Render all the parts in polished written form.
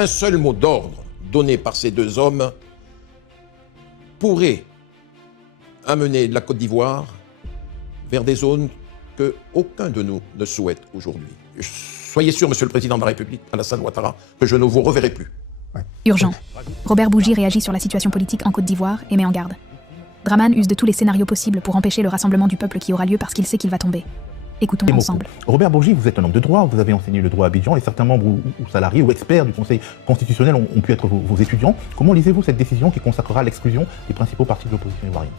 un seul mot d'ordre donné par ces deux hommes pourrait amener la Côte d'Ivoire vers des zones que aucun de nous ne souhaite aujourd'hui. Soyez sûr, Monsieur le Président de la République, Alassane Ouattara, que je ne vous reverrai plus. Urgent. Robert Bougie réagit sur la situation politique en Côte d'Ivoire et met en garde. Dramane use de tous les scénarios possibles pour empêcher le rassemblement du peuple qui aura lieu parce qu'il sait qu'il va tomber. Écoutons ensemble. Robert Bourgi, vous êtes un homme de droit, vous avez enseigné le droit à Abidjan et certains membres ou salariés ou experts du Conseil constitutionnel ont pu être vos étudiants. Comment lisez-vous cette décision qui consacrera l'exclusion des principaux partis de l'opposition ivoirienne?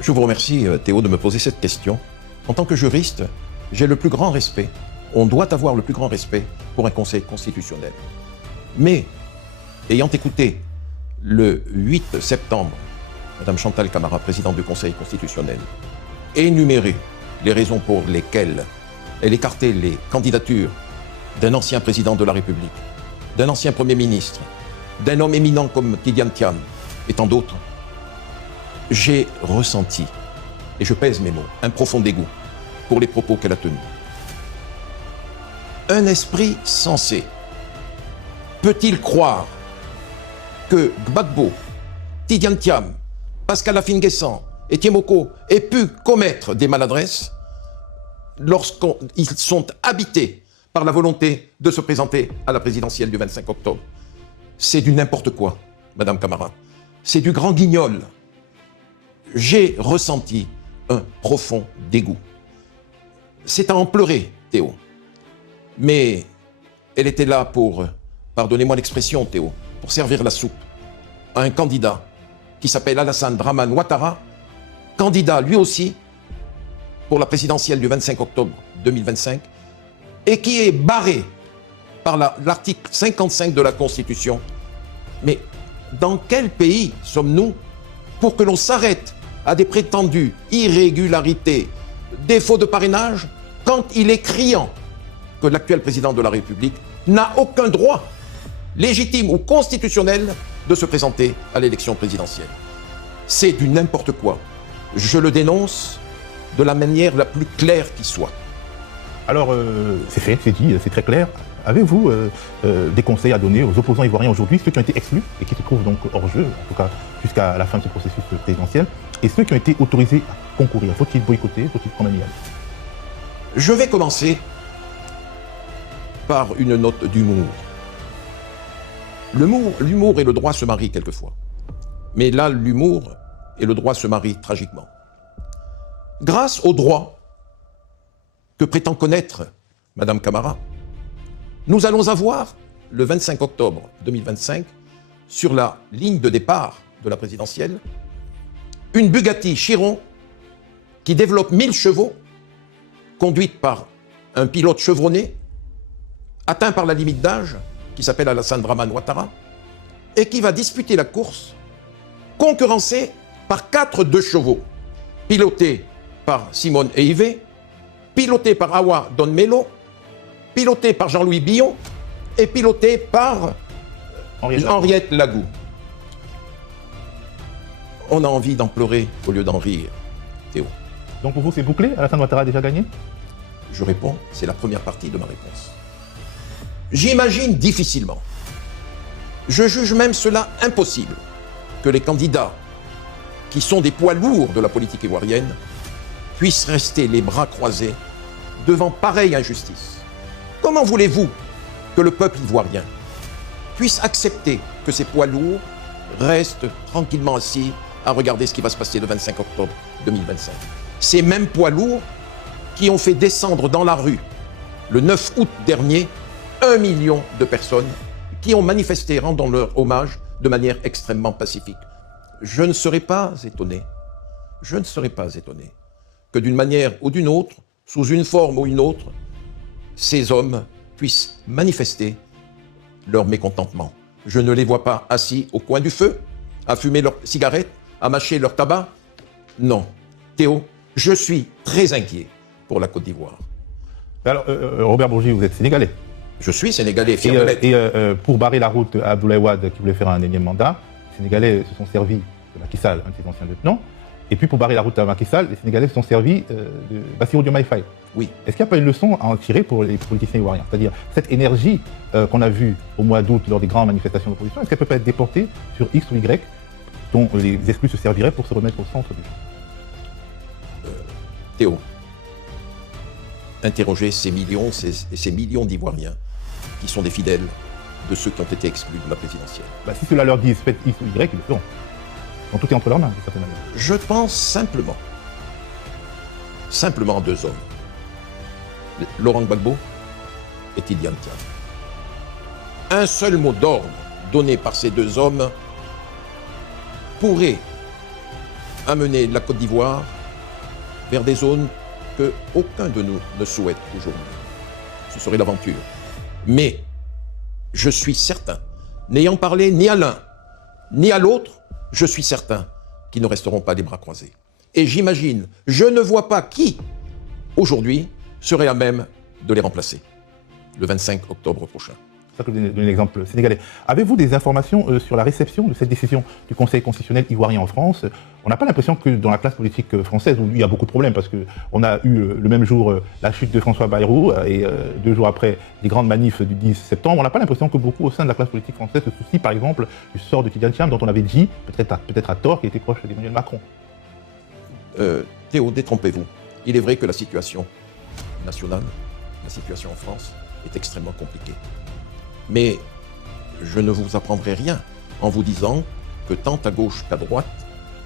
Je vous remercie, Théo, de me poser cette question. En tant que juriste, j'ai le plus grand respect, on doit avoir le plus grand respect pour un Conseil constitutionnel. Mais, ayant écouté le 8 septembre, Mme Chantal Camara, présidente du Conseil constitutionnel, énumérer les raisons pour lesquelles elle écartait les candidatures d'un ancien président de la République, d'un ancien Premier ministre, d'un homme éminent comme Tidjane Thiam et tant d'autres, j'ai ressenti, et je pèse mes mots, un profond dégoût pour les propos qu'elle a tenus. Un esprit sensé peut-il croire que Gbagbo, Tidjane Thiam, Pascal Afin-Guessant et Tiemoko aient pu commettre des maladresses lorsqu'ils sont habités par la volonté de se présenter à la présidentielle du 25 octobre. C'est du n'importe quoi, Madame Camara. C'est du grand guignol. J'ai ressenti un profond dégoût. C'est à en pleurer, Théo. Mais elle était là pour, pardonnez-moi l'expression, Théo, pour servir la soupe à un candidat qui s'appelle Alassane Dramane Ouattara, candidat lui aussi pour la présidentielle du 25 octobre 2025 et qui est barré par l'article 55 de la Constitution. Mais dans quel pays sommes-nous pour que l'on s'arrête à des prétendues irrégularités, défauts de parrainage, quand il est criant que l'actuel président de la République n'a aucun droit légitime ou constitutionnel de se présenter à l'élection présidentielle. C'est du n'importe quoi. Je le dénonce de la manière la plus claire qui soit. Alors, c'est fait, c'est dit, c'est très clair. Avez-vous des conseils à donner aux opposants ivoiriens aujourd'hui, ceux qui ont été exclus et qui se trouvent donc hors jeu, en tout cas jusqu'à la fin de ce processus présidentiel, et ceux qui ont été autorisés à concourir? Faut-il boycotter? Faut-il quand même y aller? Je vais commencer par une note d'humour. L'humour et le droit se marient quelquefois. Mais là, l'humour et le droit se marient tragiquement. Grâce au droit que prétend connaître Mme Camara, nous allons avoir, le 25 octobre 2025, sur la ligne de départ de la présidentielle, une Bugatti Chiron qui développe 1000 chevaux, conduite par un pilote chevronné, atteint par la limite d'âge, qui s'appelle Alassane Dramane Ouattara, et qui va disputer la course, concurrencé par 4 2 chevaux, pilotés par Simone Eivé, piloté par Awa Don Melo, piloté par Jean-Louis Billon et piloté par Henriette Lagou. On a envie d'en pleurer au lieu d'en rire, Théo. Donc pour vous, c'est bouclé? Alassane Ouattara a déjà gagné? Je réponds, c'est la première partie de ma réponse. J'imagine difficilement, je juge même cela impossible, que les candidats qui sont des poids lourds de la politique ivoirienne puissent rester les bras croisés devant pareille injustice. Comment voulez-vous que le peuple ivoirien puisse accepter que ces poids lourds restent tranquillement assis à regarder ce qui va se passer le 25 octobre 2025? Ces mêmes poids lourds qui ont fait descendre dans la rue le 9 août dernier 1 million de personnes qui ont manifesté, rendant leur hommage de manière extrêmement pacifique. Je ne serais pas étonné que d'une manière ou d'une autre, sous une forme ou une autre, ces hommes puissent manifester leur mécontentement. Je ne les vois pas assis au coin du feu, à fumer leurs cigarettes, à mâcher leur tabac. Non. Théo, je suis très inquiet pour la Côte d'Ivoire. Alors, Robert Bourgi, vous êtes sénégalais? Je suis sénégalais, fier de l'être. Et pour barrer la route à Abdoulaye Wade, qui voulait faire un énième mandat, les Sénégalais se sont servis de Macky Sall, un de ses anciens lieutenants. Et puis pour barrer la route à Macky Sall, les Sénégalais se sont servis de Bassirou Diomaye Faye. Oui. Est-ce qu'il n'y a pas une leçon à en tirer pour les politiciens ivoiriens? C'est-à-dire cette énergie qu'on a vue au mois d'août lors des grandes manifestations d'opposition, est-ce qu'elle ne peut pas être déportée sur X ou Y dont les exclus se serviraient pour se remettre au centre du jeu? Théo, interrogez ces millions d'Ivoiriens qui sont des fidèles de ceux qui ont été exclus de la présidentielle. Bah, si cela leur dit faites X ou Y, ils le feront. Donc tout est entre leurs mains, d'une certaine manière. Je pense simplement à deux hommes. Laurent Gbagbo et Tidjane Thiam. Un seul mot d'ordre donné par ces deux hommes pourrait amener la Côte d'Ivoire vers des zones que aucun de nous ne souhaite aujourd'hui. Ce serait l'aventure. Mais je suis certain, n'ayant parlé ni à l'un ni à l'autre, je suis certain qu'ils ne resteront pas les bras croisés. Et j'imagine, je ne vois pas qui, aujourd'hui, serait à même de les remplacer, le 25 octobre prochain. C'est ça que je vais donner l'exemple sénégalais. Avez-vous des informations sur la réception de cette décision du Conseil constitutionnel ivoirien en France? On n'a pas l'impression que dans la classe politique française, où il y a beaucoup de problèmes, parce qu'on a eu le même jour la chute de François Bayrou et 2 jours après les grandes manifs du 10 septembre, on n'a pas l'impression que beaucoup au sein de la classe politique française se soucient par exemple du sort de Tidjane Thiam, dont on avait dit, peut-être à tort, qu'il était proche d'Emmanuel Macron. Théo, détrompez-vous. Il est vrai que la situation nationale, la situation en France, est extrêmement compliquée. Mais je ne vous apprendrai rien en vous disant que tant à gauche qu'à droite,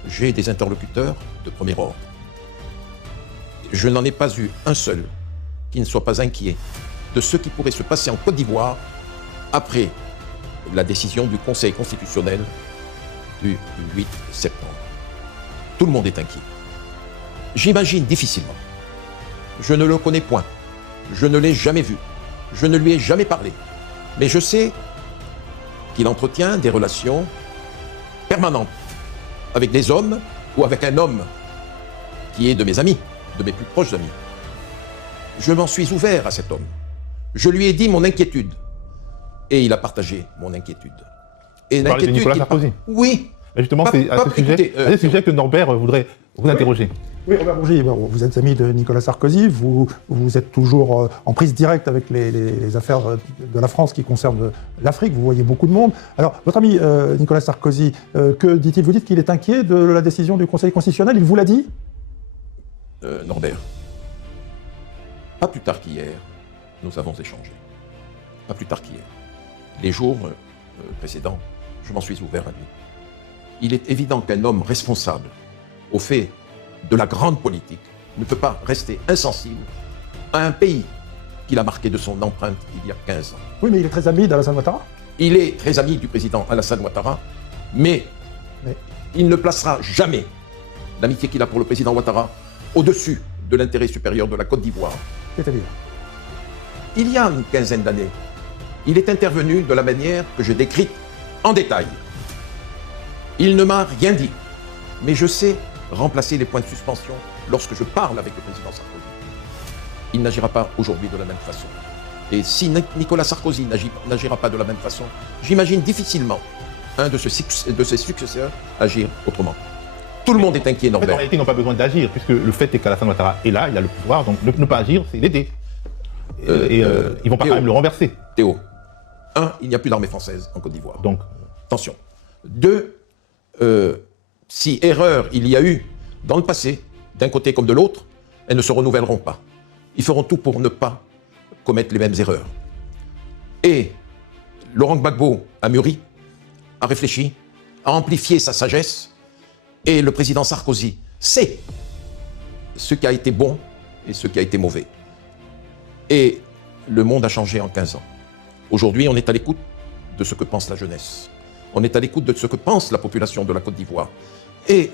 j'ai des interlocuteurs de premier ordre. Je n'en ai pas eu un seul qui ne soit pas inquiet de ce qui pourrait se passer en Côte d'Ivoire après la décision du Conseil constitutionnel du 8 septembre. Tout le monde est inquiet. J'imagine difficilement. Je ne le connais point. Je ne l'ai jamais vu. Je ne lui ai jamais parlé. Mais je sais qu'il entretient des relations permanentes avec des hommes ou avec un homme qui est de mes amis, de mes plus proches amis. Je m'en suis ouvert à cet homme. Je lui ai dit mon inquiétude. Et il a partagé mon inquiétude. Et vous parlez de Nicolas Sarkozy? Oui. Et justement, c'est à ce sujet que Norbert voudrait vous interroger. Oui, Robert Bourgi, vous êtes ami de Nicolas Sarkozy, vous êtes toujours en prise directe avec les affaires de la France qui concernent l'Afrique, vous voyez beaucoup de monde. Alors, votre ami Nicolas Sarkozy, que dit-il? Vous dites qu'il est inquiet de la décision du Conseil constitutionnel, il vous l'a dit? Norbert, pas plus tard qu'hier, nous avons échangé. Pas plus tard qu'hier. Les jours précédents, je m'en suis ouvert à lui. Il est évident qu'un homme responsable au fait de la grande politique ne peut pas rester insensible à un pays qu'il a marqué de son empreinte il y a 15 ans. Oui, mais il est très ami d'Alassane Ouattara. Il est très ami du président Alassane Ouattara, mais il ne placera jamais l'amitié qu'il a pour le président Ouattara au-dessus de l'intérêt supérieur de la Côte d'Ivoire. C'est-à-dire? Il y a une quinzaine d'années, il est intervenu de la manière que j'ai décrite en détail. Il ne m'a rien dit, mais je sais remplacer les points de suspension lorsque je parle avec le président Sarkozy. Il n'agira pas aujourd'hui de la même façon. Et si Nicolas Sarkozy n'agira pas de la même façon, j'imagine difficilement un de ses successeurs agir autrement. Tout le monde est inquiet, Norbert. En réalité, ils n'ont pas besoin d'agir, puisque le fait est qu'Alassane Ouattara est là, il a le pouvoir, donc ne pas agir, c'est l'aider. Ils ne vont pas quand même le renverser. Théo, 1, il n'y a plus d'armée française en Côte d'Ivoire. Donc, attention. 2, si erreur il y a eu dans le passé, d'un côté comme de l'autre, elles ne se renouvelleront pas. Ils feront tout pour ne pas commettre les mêmes erreurs. Et Laurent Gbagbo a mûri, a réfléchi, a amplifié sa sagesse, et le président Sarkozy sait ce qui a été bon et ce qui a été mauvais. Et le monde a changé en 15 ans. Aujourd'hui, on est à l'écoute de ce que pense la jeunesse. On est à l'écoute de ce que pense la population de la Côte d'Ivoire. Et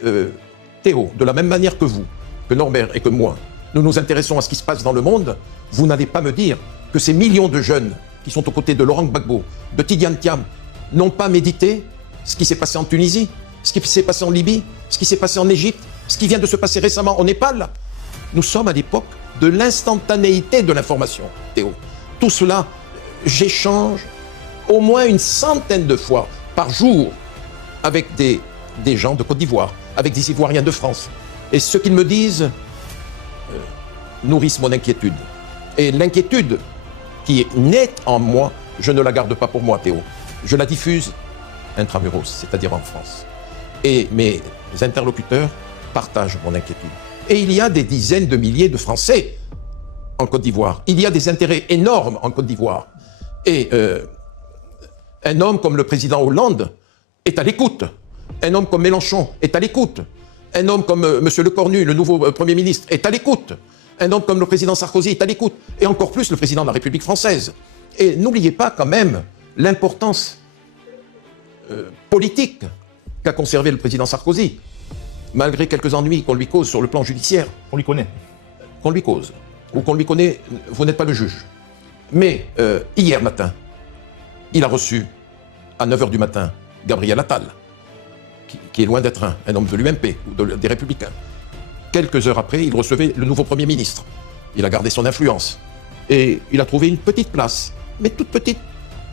Théo, de la même manière que vous, que Norbert et que moi, nous nous intéressons à ce qui se passe dans le monde, vous n'allez pas me dire que ces millions de jeunes qui sont aux côtés de Laurent Gbagbo, de Tidjane Thiam, n'ont pas médité ce qui s'est passé en Tunisie, ce qui s'est passé en Libye, ce qui s'est passé en Égypte, ce qui vient de se passer récemment au Népal. Nous sommes à l'époque de l'instantanéité de l'information, Théo. Tout cela, j'échange au moins une centaine de fois par jour avec des gens de Côte d'Ivoire, avec des Ivoiriens de France. Et ce qu'ils me disent nourrissent mon inquiétude. Et l'inquiétude qui est nette en moi, je ne la garde pas pour moi, Théo. Je la diffuse intramuros, c'est-à-dire en France. Et mes interlocuteurs partagent mon inquiétude. Et il y a des dizaines de milliers de Français en Côte d'Ivoire. Il y a des intérêts énormes en Côte d'Ivoire. Et un homme comme le président Hollande est à l'écoute. Un homme comme Mélenchon est à l'écoute. Un homme comme M. Lecornu, le nouveau Premier ministre, est à l'écoute. Un homme comme le président Sarkozy est à l'écoute. Et encore plus le président de la République française. Et n'oubliez pas quand même l'importance politique qu'a conservé le président Sarkozy, malgré quelques ennuis qu'on lui cause sur le plan judiciaire. On lui connaît. Qu'on lui cause, ou qu'on lui connaît, vous n'êtes pas le juge. Mais hier matin, il a reçu, à 9h du matin, Gabriel Attal, qui est loin d'être un homme de l'UMP, ou des Républicains. Quelques heures après, il recevait le nouveau Premier ministre. Il a gardé son influence. Et il a trouvé une petite place, mais toute petite,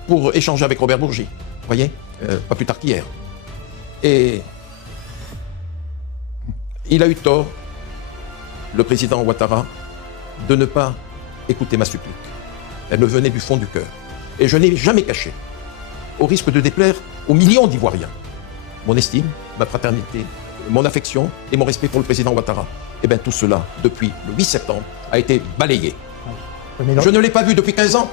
pour échanger avec Robert Bourgi. Vous voyez, pas plus tard qu'hier. Et il a eu tort, le président Ouattara, de ne pas écouter ma supplique. Elle me venait du fond du cœur. Et je n'ai jamais caché, au risque de déplaire aux millions d'Ivoiriens, mon estime, ma fraternité, mon affection et mon respect pour le président Ouattara. Eh bien, tout cela, depuis le 8 septembre, a été balayé. Je ne l'ai pas vu depuis 15 ans.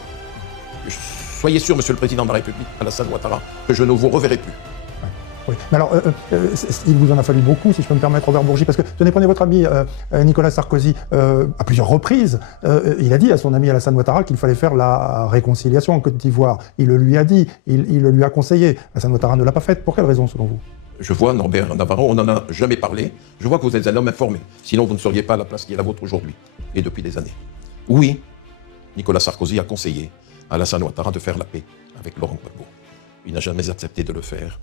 Soyez sûr, monsieur le président de la République, Alassane Ouattara, que je ne vous reverrai plus. Oui. Mais alors, il vous en a fallu beaucoup, si je peux me permettre, Robert Bourgi, parce que, tenez, prenez votre ami Nicolas Sarkozy, à plusieurs reprises, il a dit à son ami Alassane Ouattara qu'il fallait faire la réconciliation en Côte d'Ivoire. Il le lui a dit, il le lui a conseillé. Alassane Ouattara ne l'a pas faite. Pour quelle raison, selon vous? Je vois, Norbert Navarro, on n'en a jamais parlé. Je vois que vous êtes un homme informé. Sinon, vous ne seriez pas à la place qui est la vôtre aujourd'hui, et depuis des années. Oui, Nicolas Sarkozy a conseillé à Alassane Ouattara de faire la paix avec Laurent Gbagbo. Il n'a jamais accepté de le faire.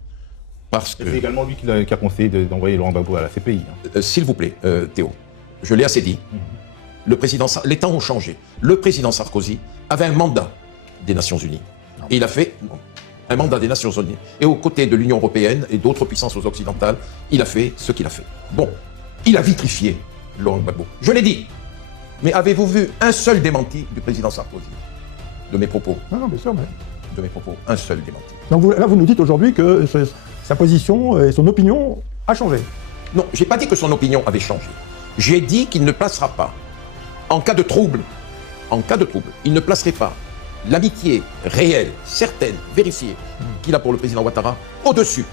Parce que... C'est également lui qui a conseillé d'envoyer Laurent Gbagbo à la CPI. S'il vous plaît, Théo, je l'ai assez dit. Les temps ont changé. Le président Sarkozy avait un mandat des Nations Unies. Et il a fait un mandat des Nations Unies. Et aux côtés de l'Union européenne et d'autres puissances occidentales, il a fait ce qu'il a fait. Bon, il a vitrifié Laurent Gbagbo. Je l'ai dit. Mais avez-vous vu un seul démenti du président Sarkozy de mes propos? Non, bien sûr, mais... De mes propos, un seul démenti. Donc vous nous dites aujourd'hui que sa position et son opinion a changé. Non, je n'ai pas dit que son opinion avait changé. J'ai dit qu'il ne placera pas, en cas de trouble, il ne placerait pas l'amitié réelle, certaine, vérifiée, qu'il a pour le président Ouattara au-dessus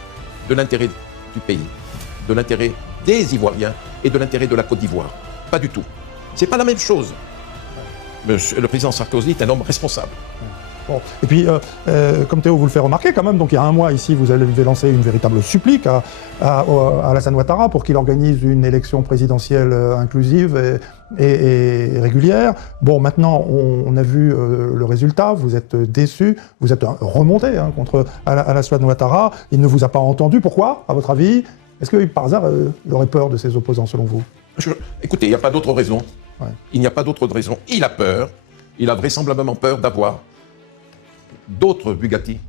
de l'intérêt du pays, de l'intérêt des Ivoiriens et de l'intérêt de la Côte d'Ivoire. Pas du tout. C'est pas la même chose. Le président Sarkozy est un homme responsable. Bon. Et puis, comme Théo vous le fait remarquer quand même, donc il y a un mois ici, vous avez lancé une véritable supplique à Alassane Ouattara pour qu'il organise une élection présidentielle inclusive et régulière. Bon, maintenant, on a vu le résultat, vous êtes déçu, vous êtes remonté contre Alassane Ouattara, il ne vous a pas entendu. Pourquoi, à votre avis? Est-ce que, par hasard, il aurait peur de ses opposants, selon vous? Écoutez, il n'y a pas d'autre raison. Ouais. Il n'y a pas d'autre raison. Il a peur. Il a vraisemblablement peur d'avoir d'autres Bugatti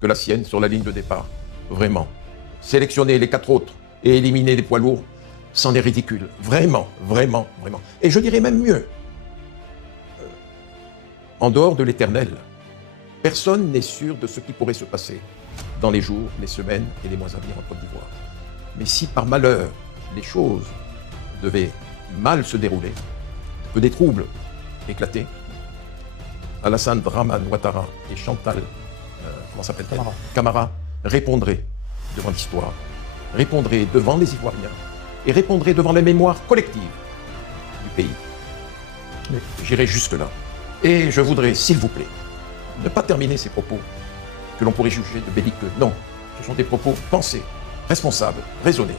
que la sienne sur la ligne de départ. Vraiment. Sélectionner les 4 autres et éliminer les poids lourds, c'en est ridicule. Vraiment, vraiment, vraiment. Et je dirais même mieux. En dehors de l'éternel, personne n'est sûr de ce qui pourrait se passer dans les jours, les semaines et les mois à venir en Côte d'Ivoire. Mais si par malheur, les choses devaient mal se dérouler, que des troubles éclater, Alassane Dramane Ouattara et Chantal, comment s'appelle-t-elle, Camara, répondraient devant l'histoire, répondraient devant les Ivoiriens et répondraient devant la mémoire collective du pays. Oui. J'irai jusque-là. Et je voudrais, s'il vous plaît, ne pas terminer ces propos que l'on pourrait juger de belliqueux. Non, ce sont des propos pensés, responsables, raisonnés.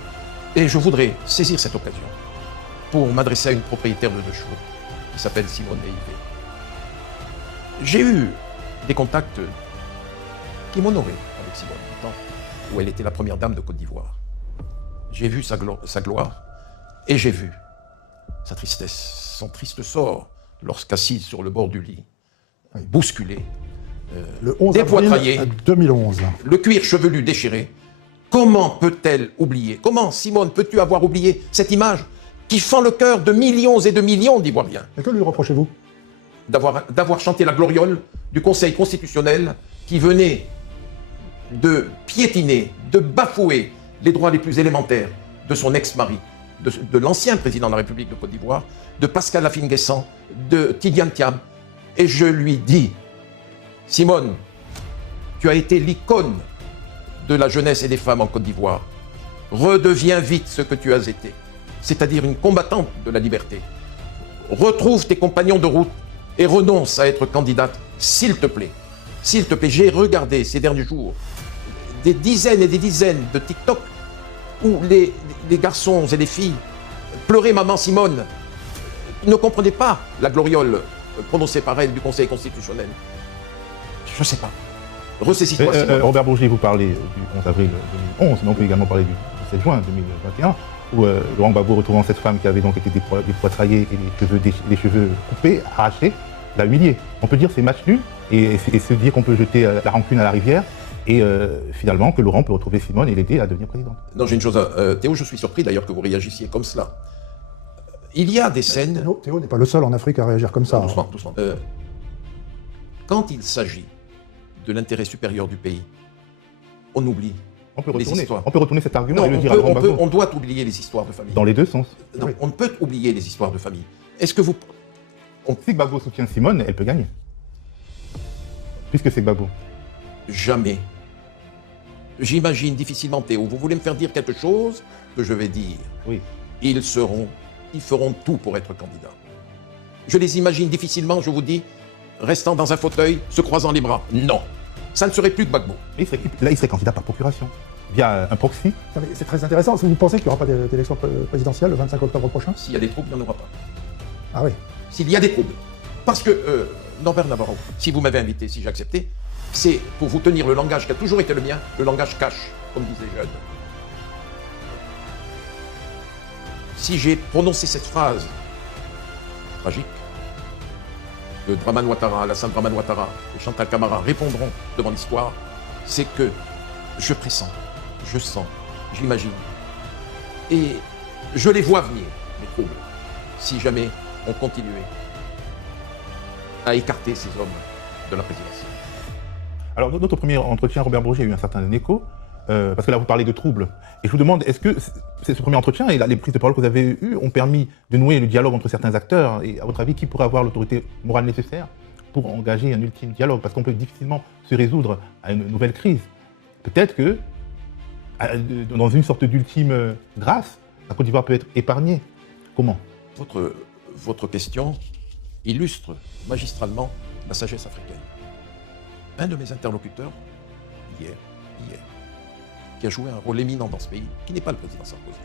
Et je voudrais saisir cette occasion pour m'adresser à une propriétaire de 2 chevaux qui s'appelle Simone Veillet. J'ai eu des contacts qui m'honoraient avec Simone, au temps où elle était la première dame de Côte d'Ivoire. J'ai vu sa gloire et j'ai vu sa tristesse, son triste sort lorsqu'assise sur le bord du lit, bousculée, le 11 dépoitraillée, avril 2011. le cuir chevelu déchiré, Comment peut-elle oublier? Comment, Simone, peux-tu avoir oublié cette image qui fend le cœur de millions et de millions d'Ivoiriens? Et que lui reprochez-vous? D'avoir chanté la gloriole du Conseil constitutionnel qui venait de piétiner, de bafouer les droits les plus élémentaires de son ex-mari, de l'ancien président de la République de Côte d'Ivoire, de Pascal Affi-N'Guessan, de Tidjane Thiam. Et je lui dis, Simone, tu as été l'icône de la jeunesse et des femmes en Côte d'Ivoire. Redeviens vite ce que tu as été, c'est-à-dire une combattante de la liberté. Retrouve tes compagnons de route et renonce à être candidate, s'il te plaît. S'il te plaît, j'ai regardé ces derniers jours des dizaines et des dizaines de TikTok où les garçons et les filles pleuraient maman Simone, ne comprenaient pas la gloriole prononcée par elle du Conseil constitutionnel. Je ne sais pas. Ressaisis-toi, Simone. Robert Bourgi, vous parlez du 11 avril 2011, mais on peut également parler du 17 juin 2021, où Laurent Gbagbo retrouvant cette femme qui avait donc été dépoitraillée et les cheveux coupés, arrachés, l'a humiliée. On peut dire que c'est match nul et se dire qu'on peut jeter la rancune à la rivière et finalement que Laurent peut retrouver Simone et l'aider à devenir présidente. Non, j'ai une chose à... Théo, je suis surpris d'ailleurs que vous réagissiez comme cela. Il y a des scènes... Théo n'est pas le seul en Afrique à réagir comme ça. Doucement, doucement. Quand il s'agit de l'intérêt supérieur du pays, on oublie les histoires. On peut retourner cet argument Non, et le dire à Laurent Gbagbo. on doit oublier les histoires de famille. Dans les deux sens. Non, Oui. on peut oublier les histoires de famille. Est-ce que vous... Si Gbagbo soutient Simone, elle peut gagner. Puisque c'est Gbagbo. Jamais. J'imagine difficilement, Théo, vous voulez me faire dire quelque chose que je vais dire. Oui. Ils feront tout pour être candidats. Je les imagine difficilement, je vous dis, restant dans un fauteuil, se croisant les bras. Non. Ça ne serait plus que Gbagbo. Mais il serait candidat par procuration, via un proxy. C'est très intéressant. Vous pensez qu'il n'y aura pas d'élection présidentielle le 25 octobre prochain? S'il y a des troubles, il n'y en aura pas. Ah oui. S'il y a des troubles. Parce que, Norbert Navarro, si vous m'avez invité, si j'ai accepté, c'est pour vous tenir le langage qui a toujours été le mien, le langage cash, comme disent les jeunes. Si j'ai prononcé cette phrase tragique, que Dramane Ouattara, Alassane Dramane Ouattara et Chantal Camara répondront devant l'histoire, c'est que je pressens, je sens, j'imagine. Et je les vois venir, mes troubles, si jamais on continuait à écarter ces hommes de la présidence. Alors, notre premier entretien, Robert Bourgi, a eu un certain écho, parce que là, vous parlez de troubles. Et je vous demande, est-ce que ce premier entretien et les prises de parole que vous avez eues ont permis de nouer le dialogue entre certains acteurs? Et à votre avis, qui pourrait avoir l'autorité morale nécessaire pour engager un ultime dialogue? Parce qu'on peut difficilement se résoudre à une nouvelle crise. Peut-être que, dans une sorte d'ultime grâce, la Côte d'Ivoire peut être épargnée. Comment? Votre question illustre magistralement la sagesse africaine. Un de mes interlocuteurs, hier, qui a joué un rôle éminent dans ce pays, qui n'est pas le président Sarkozy,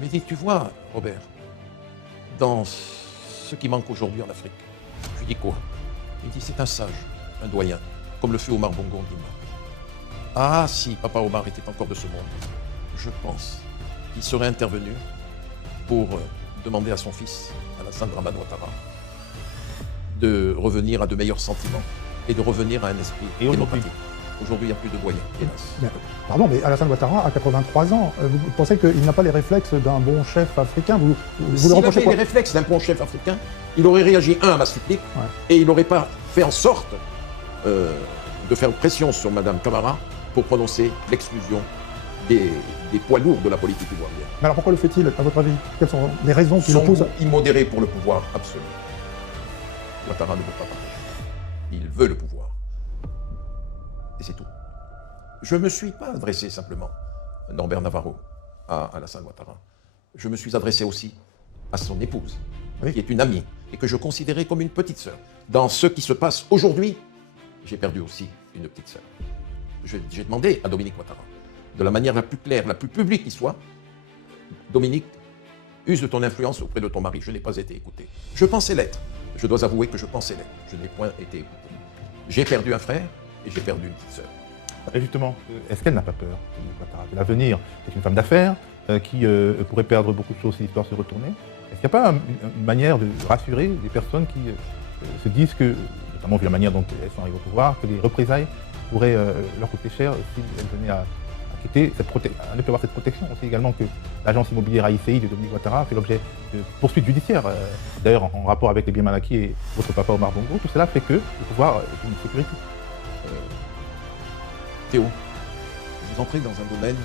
m'a dit, tu vois, Robert, dans ce qui manque aujourd'hui en Afrique, je lui dis quoi? Il dit, c'est un sage, un doyen, comme le fut Omar Bongo Ondimba. Ah, si Papa Omar était encore de ce monde, je pense qu'il serait intervenu pour demander à son fils, Alassane Dramane Ouattara, de revenir à de meilleurs sentiments et de revenir à un esprit démocratique. Aujourd'hui, il n'y a plus de doyens, hélas. Pardon, mais Alassane Ouattara a 83 ans. Vous pensez qu'il n'a pas les réflexes d'un bon chef africain? Vous S'il le avait reprochez les quoi? réflexes d'un bon chef africain, il aurait réagi, à ma supplique, et il n'aurait pas fait en sorte de faire pression sur Mme Camara pour prononcer l'exclusion des poids lourds de la politique ivoirienne. Mais alors pourquoi le fait-il, à votre avis? Quelles sont les raisons qui le Son poussent? goût immodéré pour le pouvoir absolu. Ouattara ne veut pas partager. Il veut le pouvoir. Et c'est tout. Je ne me suis pas adressé simplement à Norbert Navarro, à Alassane Ouattara. Je me suis adressé aussi à son épouse, qui est une amie, et que je considérais comme une petite sœur. Dans ce qui se passe aujourd'hui, j'ai perdu aussi une petite sœur. J'ai demandé à Dominique Ouattara, de la manière la plus claire, la plus publique qui soit, Dominique, use de ton influence auprès de ton mari. Je n'ai pas été écouté. Je pensais l'être. Je dois avouer que je pensais l'être. Je n'ai point été écouté. J'ai perdu un frère et j'ai perdu une petite sœur. Et justement, est-ce qu'elle n'a pas peur de l'avenir? C'est une femme d'affaires qui pourrait perdre beaucoup de choses si l'histoire se retournait. Est-ce qu'il n'y a pas une manière de rassurer les personnes qui se disent que, notamment vu la manière dont elles sont arrivées au pouvoir, que les représailles pourraient leur coûter cher si elles venaient à à ne plus avoir cette protection. On sait également que l'agence immobilière AICI de Dominique Ouattara fait l'objet de poursuites judiciaires, d'ailleurs en rapport avec les biens mal acquis et votre papa Omar Bongo. Tout cela fait que le pouvoir est une sécurité. Théo, vous entrez dans un domaine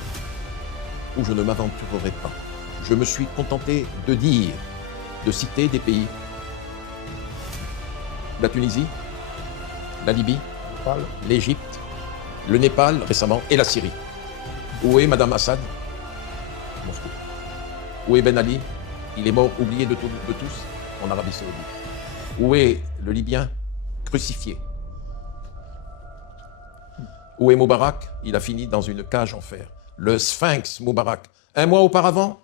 où je ne m'aventurerai pas. Je me suis contenté de citer des pays. La Tunisie, la Libye, l'Égypte, le Népal récemment et la Syrie. Où est Madame Assad? Moscou. Où est Ben Ali? Il est mort, oublié de tous en Arabie Saoudite. Où est le Libyen? Crucifié. Où est Moubarak? Il a fini dans une cage en fer. Le Sphinx Moubarak. Un mois auparavant,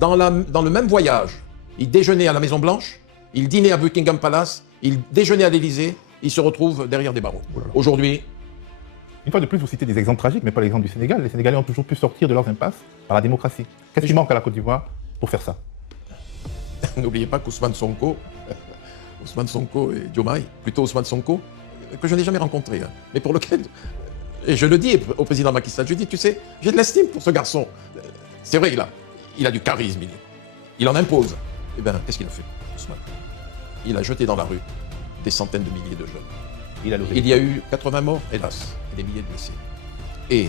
dans le même voyage, il déjeunait à la Maison Blanche, il dînait à Buckingham Palace, il déjeunait à l'Élysée, il se retrouve derrière des barreaux. Voilà. Aujourd'hui... Une fois de plus, vous citez des exemples tragiques, mais pas l'exemple du Sénégal. Les Sénégalais ont toujours pu sortir de leurs impasses par la démocratie. Qu'est-ce qui manque à la Côte d'Ivoire pour faire ça? N'oubliez pas qu'Ousmane Sonko et Diomaye, plutôt Ousmane Sonko, que je n'ai jamais rencontré, hein, mais pour lequel, et je le dis au président Macky Sall, je dis, tu sais, j'ai de l'estime pour ce garçon. C'est vrai, il a du charisme, il en impose. Eh bien, qu'est-ce qu'il a fait, Ousmane? Il a jeté dans la rue des centaines de milliers de jeunes. Il y a eu 80 morts, hélas, et des milliers de blessés. Et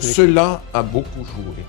cela a beaucoup joué